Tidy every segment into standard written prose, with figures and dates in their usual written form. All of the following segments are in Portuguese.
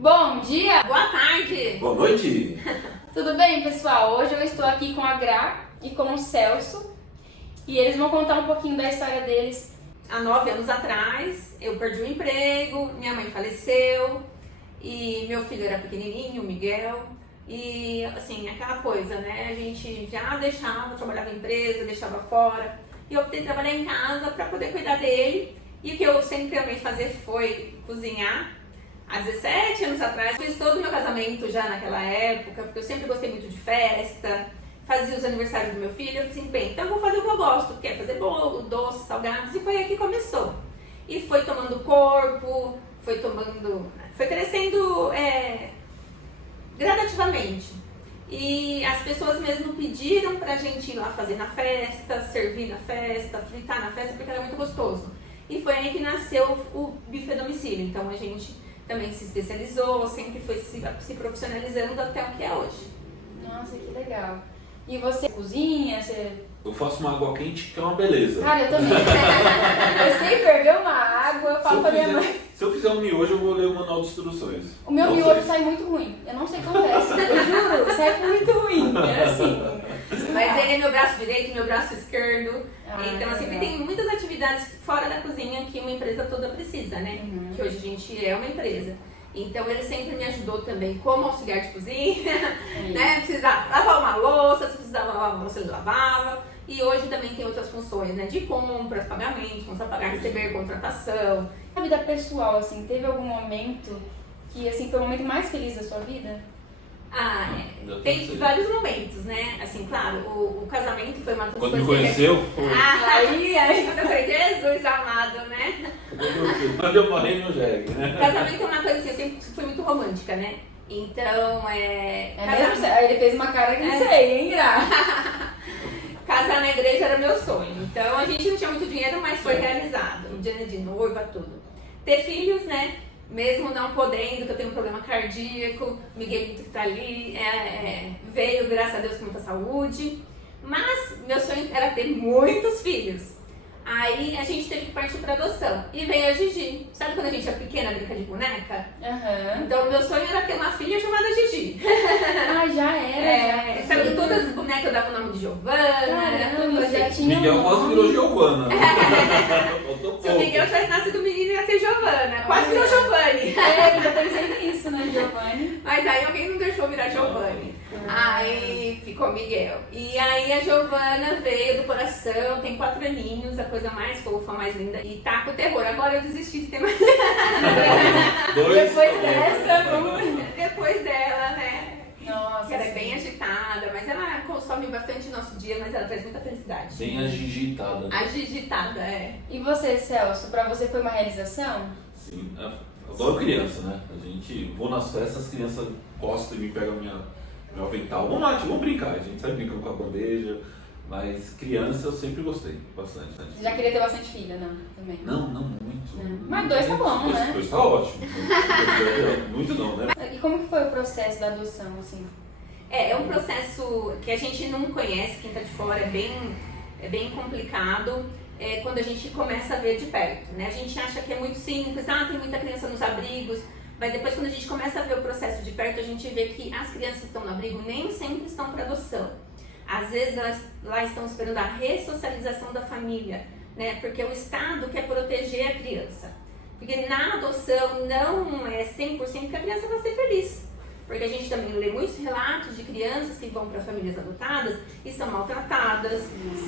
Bom dia! Boa tarde! Boa noite! Tudo bem, pessoal? Hoje eu estou aqui com a Gra e com o Celso e eles vão contar um pouquinho da história deles. Há 9 anos atrás, eu perdi o emprego, minha mãe faleceu e meu filho era pequenininho, o Miguel. E assim, aquela coisa, né? A gente já trabalhava em empresa, deixava fora. E eu optei trabalhar em casa para poder cuidar dele. E o que eu sempre amei fazer foi cozinhar. Há 17 anos atrás, fiz todo o meu casamento já naquela época, porque eu sempre gostei muito de festa, fazia os aniversários do meu filho, eu falei assim, bem, então eu vou fazer o que eu gosto, que é fazer bolo, doces, salgados, e foi aí que começou. E foi tomando corpo, foi crescendo gradativamente. E as pessoas mesmo pediram pra gente ir lá fazer na festa, servir na festa, fritar na festa, porque era muito gostoso. E foi aí que nasceu o buffet domicílio, então a gente também se especializou, sempre foi se profissionalizando até o que é hoje. Nossa, que legal. E você cozinha? Eu faço uma água quente que é uma beleza. Cara, eu também. Eu sei ferver uma água, eu falo pra minha mãe. Se eu fizer um miojo, eu vou ler o manual de instruções. O meu miojo sai muito ruim. Eu não sei o que acontece. Eu juro, sai muito ruim. É assim. Mas ele é meu braço direito, meu braço esquerdo. Então, assim, legal. tem muitas atividades fora da cozinha que uma empresa toda precisa, né? Uhum. Que hoje a gente é uma empresa. Então, ele sempre me ajudou também como auxiliar de cozinha, né? Precisava lavar uma louça, se precisava lavar uma louça, ele lavava. E hoje também tem outras funções, né? De compras, pagamentos, conta pagar, receber, contratação. A vida pessoal, assim, teve algum momento que, assim, foi o momento mais feliz da sua vida? Tem vários momentos, né? Assim, claro, o casamento foi uma das Quando me coisas conheceu, foi. Aí quando eu falei, Jesus amado, né? Quando eu morei no jegue, né? Casamento é uma coisa assim, eu sempre fui muito romântica, né? Então, Mesmo? Aí ele fez uma cara que não sei, hein, Gra? Casar na igreja era meu sonho. Então, a gente não tinha muito dinheiro, mas foi realizado. O dia de noiva, tudo. Ter filhos, né? Mesmo não podendo, que eu tenho um problema cardíaco, Miguelito que tá ali, veio, graças a Deus, com muita saúde. Mas meu sonho era ter muitos filhos. Aí a gente teve que partir para adoção. E veio a Gigi. Sabe quando a gente é pequena, brinca de boneca? Uhum. Então meu sonho era ter uma filha chamada Gigi. Ah, já era. Sabe, todas as bonecas eu dava o nome de Giovana. Caramba, tudo já assim. tinha Miguel um quase nome. virou Giovana. Faltou Se o pouco. Miguel tivesse nascido menino, ia ser Giovana. Quase virou Giovanni. Eu pensei nisso, né, Giovanni? Mas aí alguém não deixou virar Giovanni. Aí ficou Miguel. E aí a Giovana veio do coração, tem 4 aninhos, a coisa mais fofa, mais linda. E tá com terror. Agora eu desisti de ter mais. Depois dessa, vamos... Depois dela, né? Nossa, Que ela é sim. bem agitada, mas ela consome bastante o nosso dia, mas ela traz muita felicidade. Bem agitada. Agitada, é. E você, Celso, pra você foi uma realização? Sim, eu adoro criança, né? A gente, vou nas festas, as crianças gostam e me pegam meu avental. Vamos lá, vamos brincar. A gente sai brincando com a bandeja. Mas criança eu sempre gostei bastante. Você já queria ter bastante filho, não? Também. Não muito. Não. Mas 2 tá bom, né? 2 tá ótimo. Muito não, né? E como que foi o processo da adoção, assim? É um processo que a gente não conhece, quem tá de fora, é bem complicado quando a gente começa a ver de perto, né? A gente acha que é muito simples, tem muita criança nos abrigos, mas depois quando a gente começa a ver o processo de perto, a gente vê que as crianças que estão no abrigo nem sempre estão para adoção. Às vezes elas lá estão esperando a ressocialização da família, né? Porque o Estado quer proteger a criança. Porque na adoção não é 100% que a criança vai ser feliz. Porque a gente também lê muitos relatos de crianças que vão para famílias adotadas e são maltratadas,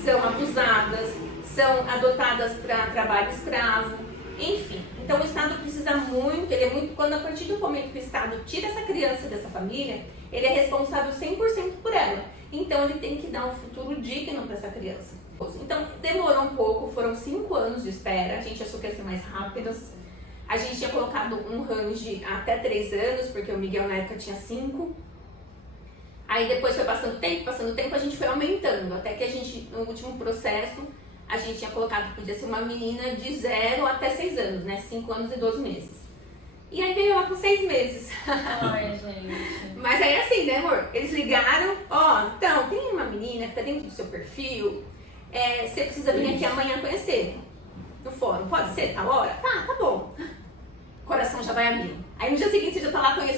são abusadas, são adotadas para trabalho escravo, enfim. Então o Estado precisa muito, quando a partir do momento que o Estado tira essa criança dessa família, ele é responsável 100% por ela. Então ele tem que dar um futuro digno para essa criança. Então demorou um pouco, foram 5 anos de espera, a gente achou que ia ser mais rápido. A gente tinha colocado um range até 3 anos, porque o Miguel na época tinha 5. Aí depois foi passando tempo, a gente foi aumentando. Até que a gente, no último processo, a gente tinha colocado que podia ser uma menina de 0 até 6 anos, né? 5 anos e 12 meses. E aí veio ela com 6 meses. Ai, gente. Mas aí assim, né, amor? Eles ligaram, então, tem uma menina que tá dentro do seu perfil, você precisa vir aqui amanhã conhecer. No fórum, pode ser, tal hora? Tá bom. O coração já vai a mil. Aí no dia seguinte você já tá lá conhecendo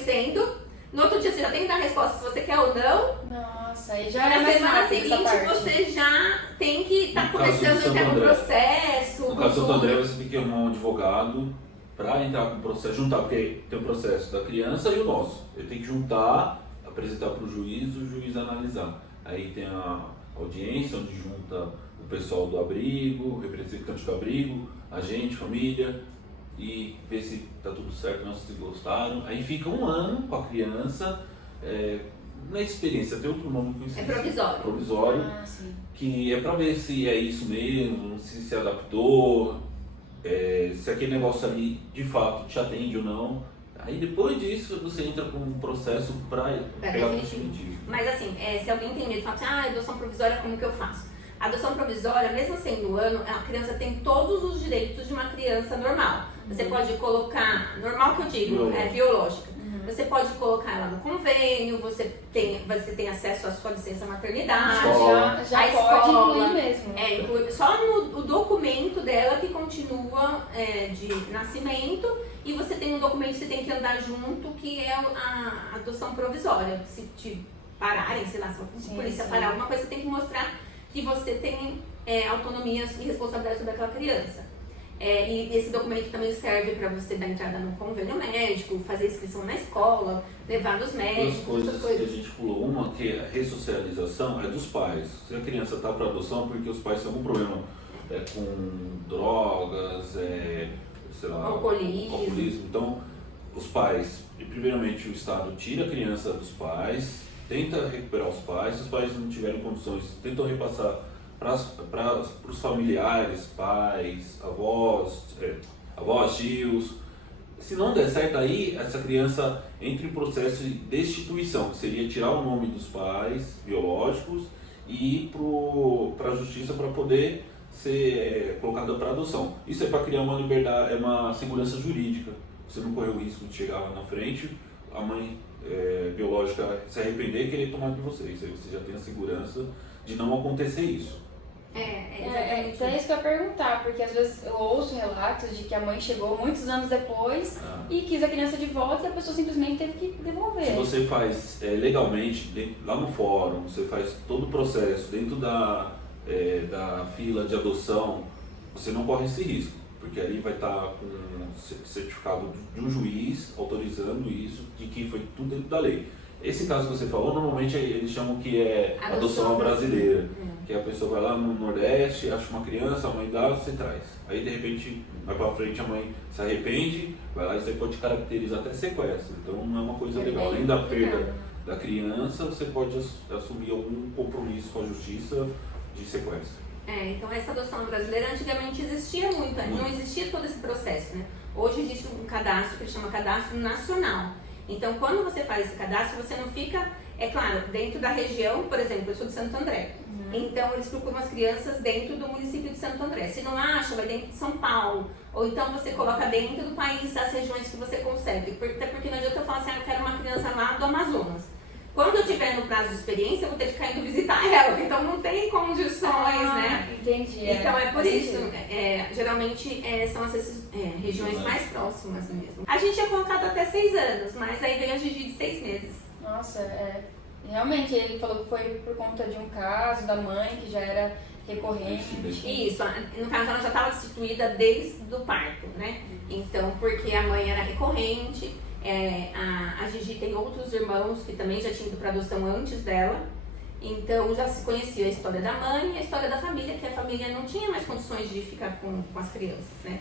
você já tem que dar a resposta se você quer ou não. Nossa, aí já Na é mais semana rápido essa seguinte parte. você já tem que estar No caso do começando a Santo entrar no André. processo. No com caso do Santo tudo. André, você tem que arrumar um advogado para entrar com o processo, juntar, porque tem o processo da criança e o nosso. Ele tem que juntar, apresentar para o juiz analisar. Aí tem a audiência, onde junta o pessoal do abrigo, o representante do abrigo, a gente, família, e ver se tá tudo certo, não se gostaram. Aí fica um ano com a criança, na experiência, tem outro nome que eu esqueci. É provisório. Provisório, Ah, sim. que é para ver se é isso mesmo, se adaptou, se aquele negócio ali de fato te atende ou não. Aí depois disso você entra com um processo para pegar o definitivo. Mas assim, se alguém tem medo de falar assim, adoção provisória, como que eu faço? A adoção provisória, mesmo sendo um ano, a criança tem todos os direitos de uma criança normal. Você pode colocar, normal que eu digo, biológica. Você pode colocar ela no convênio, você tem acesso à sua licença maternidade, Já a pode escola, incluir mesmo. só no documento dela que continua de nascimento, e você tem um documento que você tem que andar junto, que é a adoção provisória. Se te pararem, sei lá, se a polícia parar alguma coisa, você tem que mostrar que você tem autonomia e responsabilidade sobre aquela criança. E esse documento também serve para você dar entrada no convênio médico, fazer inscrição na escola, levar nos médicos, Duas coisas que a gente pulou. Uma que é a ressocialização é dos pais. Se a criança está para adoção, porque os pais têm algum problema com drogas, sei lá, alcoolismo. Então, os pais, primeiramente o Estado tira a criança dos pais, tenta recuperar os pais. Se os pais não tiverem condições, tentam repassar para os familiares, pais, avós, tios. Se não der certo aí, essa criança entra em processo de destituição, que seria tirar o nome dos pais biológicos e ir para a justiça para poder ser colocada para adoção. Isso é para criar uma liberdade, uma segurança jurídica. Você não corre o risco de chegar lá na frente, a mãe biológica se arrepender e querer tomar de vocês. Aí você já tem a segurança de não acontecer isso. Então é isso que eu ia perguntar, porque às vezes eu ouço relatos de que a mãe chegou muitos anos depois e quis a criança de volta e a pessoa simplesmente teve que devolver. Se você faz legalmente, lá no fórum, você faz todo o processo dentro da fila de adoção, você não corre esse risco, porque ali vai estar com um certificado de um juiz autorizando isso, de que foi tudo dentro da lei. Esse caso que você falou, normalmente eles chamam que é adoção brasileira. Que a pessoa vai lá no Nordeste, acha uma criança, a mãe dá, você traz. Aí de repente, vai pra frente, a mãe se arrepende, vai lá e você pode caracterizar até sequestro. Então não é uma coisa legal. Além da perda da criança, você pode assumir algum compromisso com a justiça de sequestro. Então essa adoção brasileira antigamente existia muito, não existia todo esse processo, né? Hoje existe um cadastro que ele chama Cadastro Nacional. Então quando você faz esse cadastro, você não fica, claro, dentro da região, por exemplo, eu sou de Santo André. Então eles procuram as crianças dentro do município de Santo André. Se não acha, vai dentro de São Paulo. Ou então você coloca dentro do país as regiões que você consegue. Até porque não adianta eu falar assim, eu quero uma criança lá do Amazonas. Quando eu estiver no prazo de experiência, eu vou ter que ficar indo visitar ela. Então não tem condições, né? Entendi. Então é por isso, geralmente são essas regiões mais próximas mesmo. A gente tinha colocado até 6 anos, mas aí veio a Gigi de 6 meses. Nossa, realmente ele falou que foi por conta de um caso da mãe que já era recorrente. Isso, no caso ela já estava destituída desde o parto, né? Então, porque a mãe era recorrente, a Gigi tem outros irmãos que também já tinham ido para adoção antes dela. Então já se conhecia a história da mãe e a história da família, que a família não tinha mais condições de ficar com as crianças, né?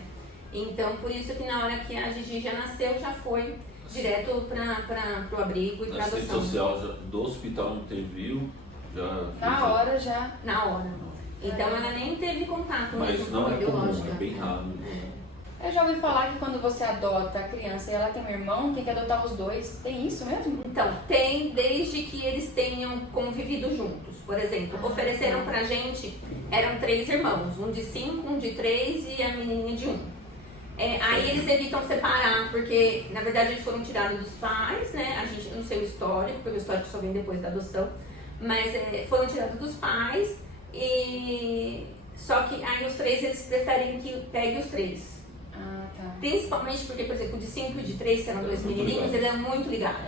Então por isso que na hora que a Gigi já nasceu, já foi direto para o abrigo e para adoção. A assistente social do hospital interviu, já... Na hora já. Na hora. Então ela nem teve contato mesmo com a Mas biológica. não é comum, é bem raro. Eu já ouvi falar que quando você adota a criança e ela tem um irmão, tem que adotar os dois. Tem isso mesmo? Então, tem desde que eles tenham convivido juntos. Por exemplo, ofereceram pra gente, eram 3 irmãos, um de 5, um de 3 e a menininha de 1. Aí eles evitam separar, porque na verdade eles foram tirados dos pais, né? Eu não sei o histórico, porque o histórico só vem depois da adoção, mas foram tirados dos pais, e só que aí os 3 eles preferem que pegue os 3. Ah, tá. Principalmente porque, por exemplo, o de 5 e o de 3, que eram 2 menininhos, eles eram muito ligados.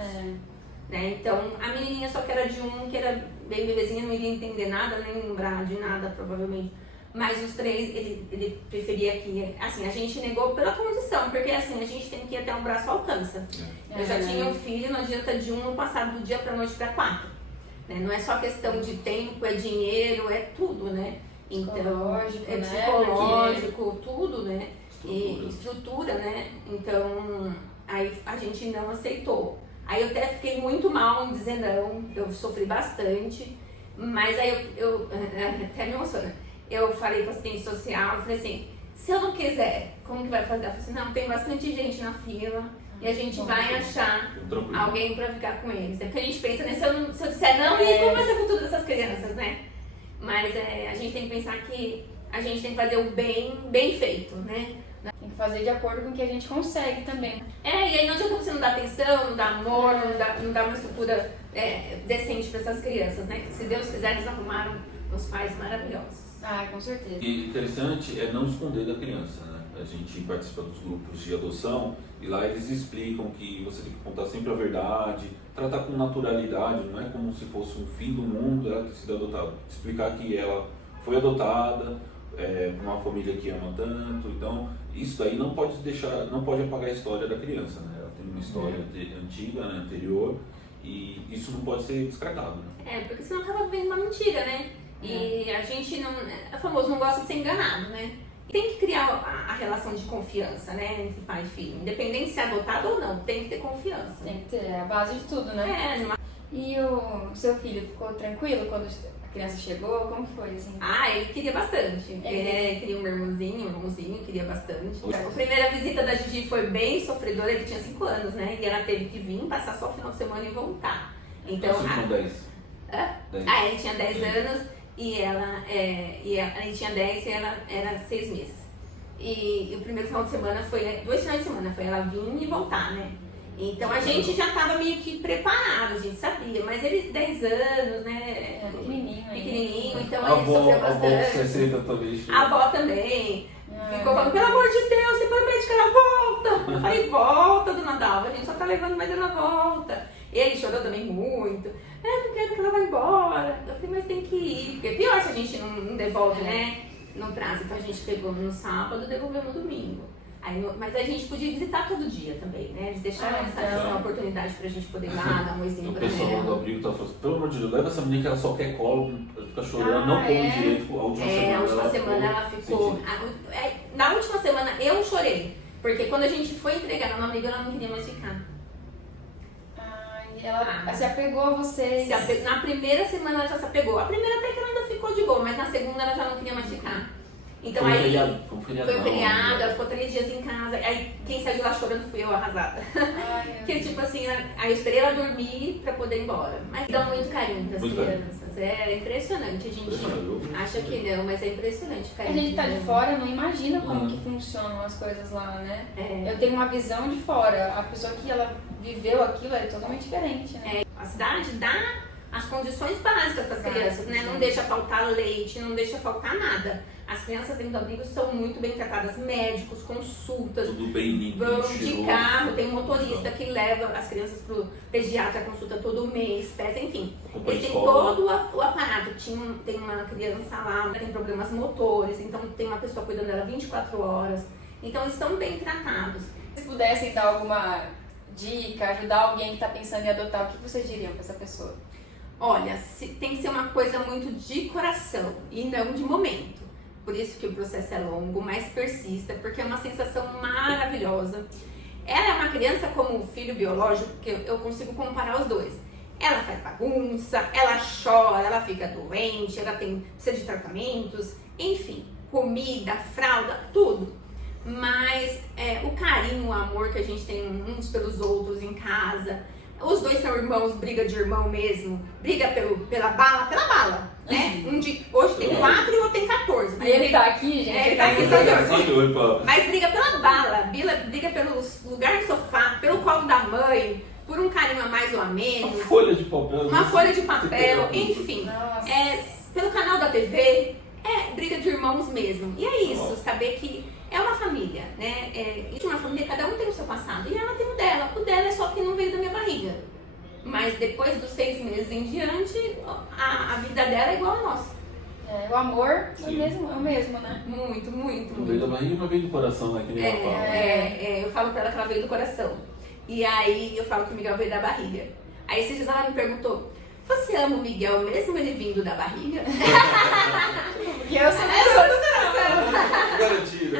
né? Então, a menininha só que era de 1, que era bem bebezinha, não iria entender nada, nem lembrar de nada, provavelmente. Mas os 3, ele preferia que, assim, a gente negou pela condição, porque assim, a gente tem que ir até um braço alcança. Eu já tinha um filho, não adianta de 1 passar do dia pra noite pra 4. Né? Não é só questão de tempo, é dinheiro, é tudo, né? Então, Psicológico, é né? psicológico, tudo, né? Estrutura. E estrutura, né? Então, aí a gente não aceitou. Aí eu até fiquei muito mal em dizer não, eu sofri bastante, mas aí eu até me emociona. Eu falei com a assistente social, eu falei assim, se eu não quiser, como que vai fazer? Ela falou assim, não, tem bastante gente na fila e a gente vai achar alguém pra ficar com eles. É porque a gente pensa, né, se eu disser não, e como vai ser o futuro dessas crianças, né? Mas a gente tem que pensar que a gente tem que fazer o bem feito, né? Tem que fazer de acordo com o que a gente consegue também. E aí não adianta você não dar atenção, não dar amor, não dar uma estrutura decente para essas crianças, né? Que se Deus quiser, eles arrumaram uns pais maravilhosos. Ah, com certeza. E interessante é não esconder da criança, né? A gente participa dos grupos de adoção e lá eles explicam que você tem que contar sempre a verdade, tratar com naturalidade, não é como se fosse um fim do mundo ela ter sido adotada. Explicar que ela foi adotada por uma família que ama tanto, então isso aí não pode apagar a história da criança, né? Ela tem uma história antiga, né, anterior, e isso não pode ser descartado, né? Porque senão acaba vivendo uma mentira, né? E a gente não, é famoso, não gosta de ser enganado, né? Tem que criar a relação de confiança, né, entre pai e filho. Independente se é adotado ou não, tem que ter confiança. Tem que ter, é a base de tudo, né? E o seu filho ficou tranquilo quando a criança chegou? Como que foi, assim? Ele queria bastante. Ele queria um irmãozinho, queria bastante. A primeira visita da Gigi foi bem sofredora, ele tinha 5 anos, né? E ela teve que vir, passar só o final de semana e voltar. Então, com 10. Ele tinha 10 anos. Ele tinha 10 e ela era 6 meses. E o primeiro final de semana foi, 2 finais de semana, foi ela vir e voltar, né? Então a gente já tava meio que preparado, a gente sabia, mas ele 10 anos, né? Pequenininho, então ele sofreu bastante. A avó 60 também. A avó também. Ficou falando, pelo amor de Deus, você promete que ela volta. Eu falei, volta, dona Dalva, a gente só tá levando, mas ela volta. Ele chorou também muito. Não quero que ela vá embora. Eu falei, mas tem que ir. Porque é pior se a gente não devolve, né? No prazo. Então a gente pegou no sábado e devolveu no domingo. Mas a gente podia visitar todo dia também, né? Eles deixaram essa oportunidade pra gente poder ir lá, dar um oizinho pra ela. O pessoal do abrigo tá falando, pelo amor de Deus, leva essa menina que ela só quer colo, fica chorando, não come direito. A última semana ela ficou. Na última semana eu chorei. Porque quando a gente foi entregar ela no abrigo, ela não queria mais ficar. Ela se apegou a vocês. Na primeira semana ela já se apegou. A primeira até que ela ainda ficou de boa, mas na segunda ela já não queria mais ficar. Então foi aí um foi um feriado, ela ficou 3 dias em casa. Aí quem saiu de lá chorando fui eu, arrasada. Que tipo assim, aí eu esperei ela dormir pra poder ir embora. Mas dá muito carinho pras crianças. É impressionante, a gente acha que não, mas é impressionante o carinho. A gente tá de fora, não imagina como que funcionam as coisas lá, né? Eu tenho uma visão de fora, a pessoa que ela viveu aquilo é totalmente diferente, né? A cidade dá as condições básicas para as crianças, né? Não deixa faltar leite, não deixa faltar nada. As crianças dentro do abrigo são muito bem tratadas, médicos, consultas, tudo bem limpo, vão de carro, tem um motorista que leva as crianças pro pediatra, consulta todo mês, pesa, enfim. Eles têm todo o aparato. Tem uma criança lá, tem problemas motores, então tem uma pessoa cuidando dela 24 horas. Então eles estão bem tratados. Se pudessem dar alguma dica, ajudar alguém que está pensando em adotar, o que vocês diriam para essa pessoa? Olha, tem que ser uma coisa muito de coração e não de momento. Por isso que o processo é longo, mas persista, porque é uma sensação maravilhosa. Ela é uma criança como o filho biológico, que eu consigo comparar os dois. Ela faz bagunça, ela chora, ela fica doente, ela precisa de tratamentos, enfim, comida, fralda, tudo. Mas o carinho, o amor que a gente tem uns pelos outros em casa, os dois são irmãos, briga de irmão mesmo, briga pela bala, né? Hoje tem 4 e o outro tem 14. Mas ele tá aqui, gente. Ele tá aqui, mas briga pela bala, briga pelo lugar no sofá, pelo colo da mãe, por um carinho a mais ou a menos. Uma folha de papel. Enfim. Pelo canal da TV, briga de irmãos mesmo. E é isso, saber que é uma família, né? E de uma família, cada um tem o seu passado. E ela tem o dela. O dela é só que não veio da minha barriga. Mas Mas depois dos 6 meses em diante, a vida dela é igual a nossa. O amor é Sim. o mesmo, né? Muito, muito, Uma veio da muito. barriga e uma veio do coração, né? Que nem ela fala. Eu falo pra ela que ela veio do coração. E aí eu falo que o Miguel veio da barriga. Aí esses dias ela me perguntou, você ama o Miguel mesmo ele vindo da barriga? Porque eu sou do coração. Garantido,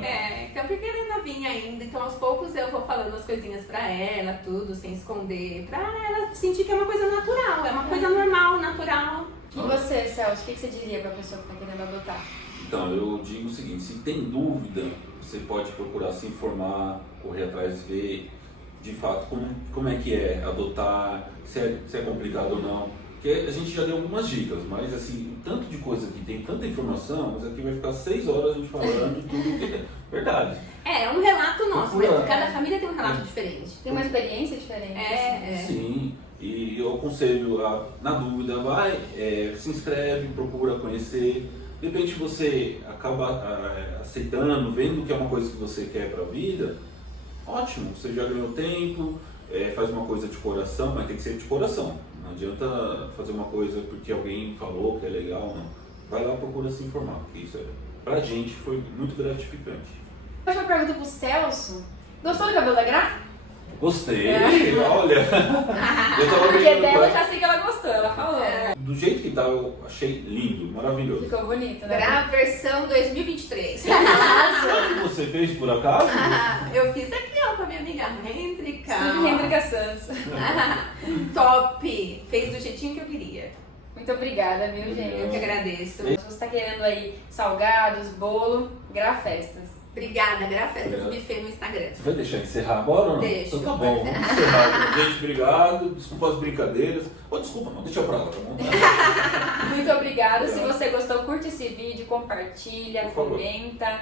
né? Então porque ela é novinha ainda, então aos poucos eu vou falando as coisinhas pra ela, tudo, sem esconder, pra ela sentir que é uma coisa natural, é uma coisa normal, natural. E você, Celso, o que você diria pra pessoa que tá querendo adotar? Então, eu digo o seguinte, se tem dúvida, você pode procurar se informar, correr atrás, ver de fato como é que é adotar, se é complicado ou não. Porque a gente já deu algumas dicas, mas assim, tanto de coisa que tem, tanta informação, mas aqui vai ficar 6 horas a gente falando de tudo que é verdade. É um relato nosso, Procura- mas cada família tem um relato diferente. Tem uma experiência diferente? assim? Sim, e eu aconselho, na dúvida, vai, se inscreve, procura conhecer. De repente você acaba aceitando, vendo que é uma coisa que você quer para a vida, ótimo, você já ganhou tempo, faz uma coisa de coração, mas tem que ser de coração. Não adianta fazer uma coisa porque alguém falou que é legal, não. Vai lá, procura se informar, porque isso pra gente foi muito gratificante. Última pergunta pro Celso. Gostou do cabelo da Gra? Gostei, olha. Eu tava Porque brincando com dela eu ela. já sei que ela gostou, ela falou. Do jeito que tá, eu achei lindo, maravilhoso. Ficou bonito, né? Pra versão 2023. Sabe o que você fez por acaso? Eu fiz aqui, ó, com a minha amiga Hendrika. Steve Hendrika Santos. Top! Fez do jeitinho que eu queria. Muito obrigada, viu, gente? Eu que agradeço. Se você tá querendo aí salgados, bolo, Gra Festas. Obrigada, Grafestas Obrigado. Buffet no Instagram. Você vai deixar encerrar agora ou não? Deixo. Então tá bom, vamos encerrar. Gente, obrigado. Desculpa as brincadeiras. Desculpa, não, deixa pra lá, tá bom? Muito obrigada. Se você gostou, curte esse vídeo, compartilha, Por favor. comenta.